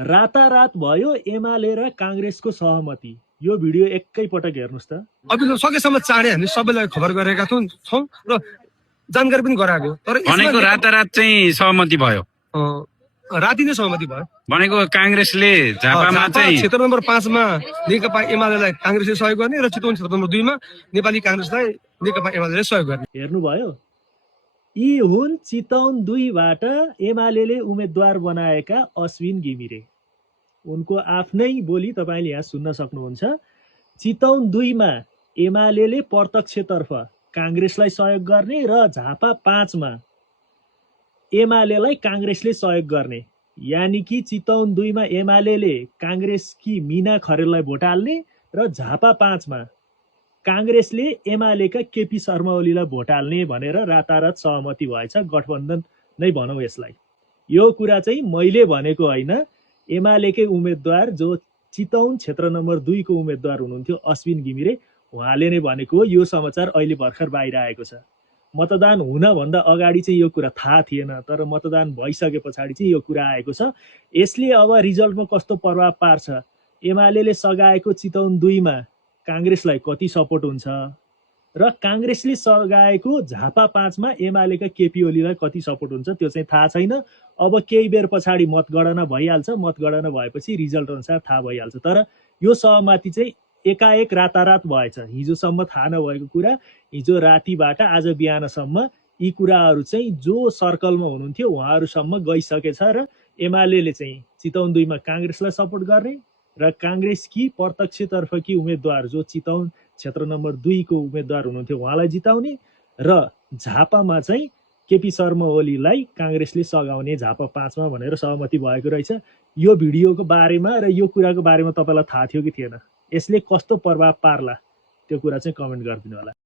रातारात भयो एमाले र काङ्ग्रेसको सहमति। यो भिडियो एकैपटक हेर्नुस् त। अभिन्न सकेसम्म चाँडै हामी सबैलाई खबर गरेका छौँ र जानकारी पनि गराएको। तर भनेको रातारात चाहिँ सहमति भयो, राति नै सहमति भयो। भनेको काङ्ग्रेसले झापामा चाहिँ क्षेत्र नम्बर 5 मा नेकपा एमालेलाई काङ्ग्रेसले सहयोग गर्ने र चितवन क्षेत्र नम्बर 2 मा नेपाली काङ्ग्रेसलाई नेकपा एमालेले सहयोग गर्ने। हेर्नुभयो, यी हुन् चितवन 2 बाट एमालेले उम्मेदवार बनाएका अश्विन घिमिरे। उनको आफ्नै बोली तपाईले यहाँ सुन्न सक्नुहुन्छ। चितवन 2 मा एमालेले प्रत्यक्षतर्फ काङ्ग्रेसलाई सहयोग गर्ने र झापा 5 मा एमालेलाई काङ्ग्रेसले सहयोग गर्ने। यानि कि चितवन 2 मा एमालेले काङ्ग्रेसकी मीना खरेललाई भोट हाल्ने र झापा 5 मा काङ्ग्रेसले एमालेका केपी शर्मा ओलीलाई भोट हाल्ने भनेर रातारात सहमति भएछ। गठबन्धन नै भनौँ यसलाई। यो कुरा चाहिँ मैले भनेको होइन, एमालेकै उम्मेदवार जो चितवन क्षेत्र नम्बर 2 को उम्मेदवार हुनुहुन्थ्यो अश्विन घिमिरे, उहाँले नै भनेको हो। यो समाचार अहिले भर्खर बाहिर आएको छ। मतदान हुनभन्दा अगाडि चाहिँ यो कुरा थाहा थिएन, तर मतदान भइसके पछाडि चाहिँ यो कुरा आएको छ। यसले अब रिजल्टमा कस्तो प्रभाव पार्छ, एमालेले सघाएको चितवन 2 मा काङ्ग्रेसलाई कति सपोर्ट हुन्छ र काङ्ग्रेसले सघाएको झापा 5 मा एमालेका केपी ओलीलाई कति सपोर्ट हुन्छ, त्यो चाहिँ थाहा छैन। अब केही बेर पछाडि मतगणना भइहाल्छ। मतगणना भएपछि रिजल्ट अनुसार थाहा भइहाल्छ। तर यो सहमति चाहिँ एकाएक रातारात भएछ। हिजोसम्म थाहा नभएको कुरा हिजो रातिबाट आज बिहानसम्म यी कुराहरू चाहिँ जो सर्कलमा हुनुहुन्थ्यो उहाँहरूसम्म गइसकेछ र एमालेले चाहिँ चितवन 2 मा काङ्ग्रेसलाई सपोर्ट गर्ने र काङ्ग्रेसकी प्रत्यक्षतर्फकी उम्मेदवार जो चितवन क्षेत्र नम्बर 2 को उम्मेदवार हुनुहुन्थ्यो उहाँलाई जिताउने र झापामा चाहिँ केपी शर्मा ओलीलाई काङ्ग्रेसले सघाउने झापा 5 मा भनेर सहमति भएको रहेछ। यो भिडियोको बारेमा र यो कुराको बारेमा तपाईँलाई थाहा थियो कि थिएन? यसले कस्तो प्रभाव पार्ला त्यो कुरा चाहिँ कमेन्ट गरिदिनु होला।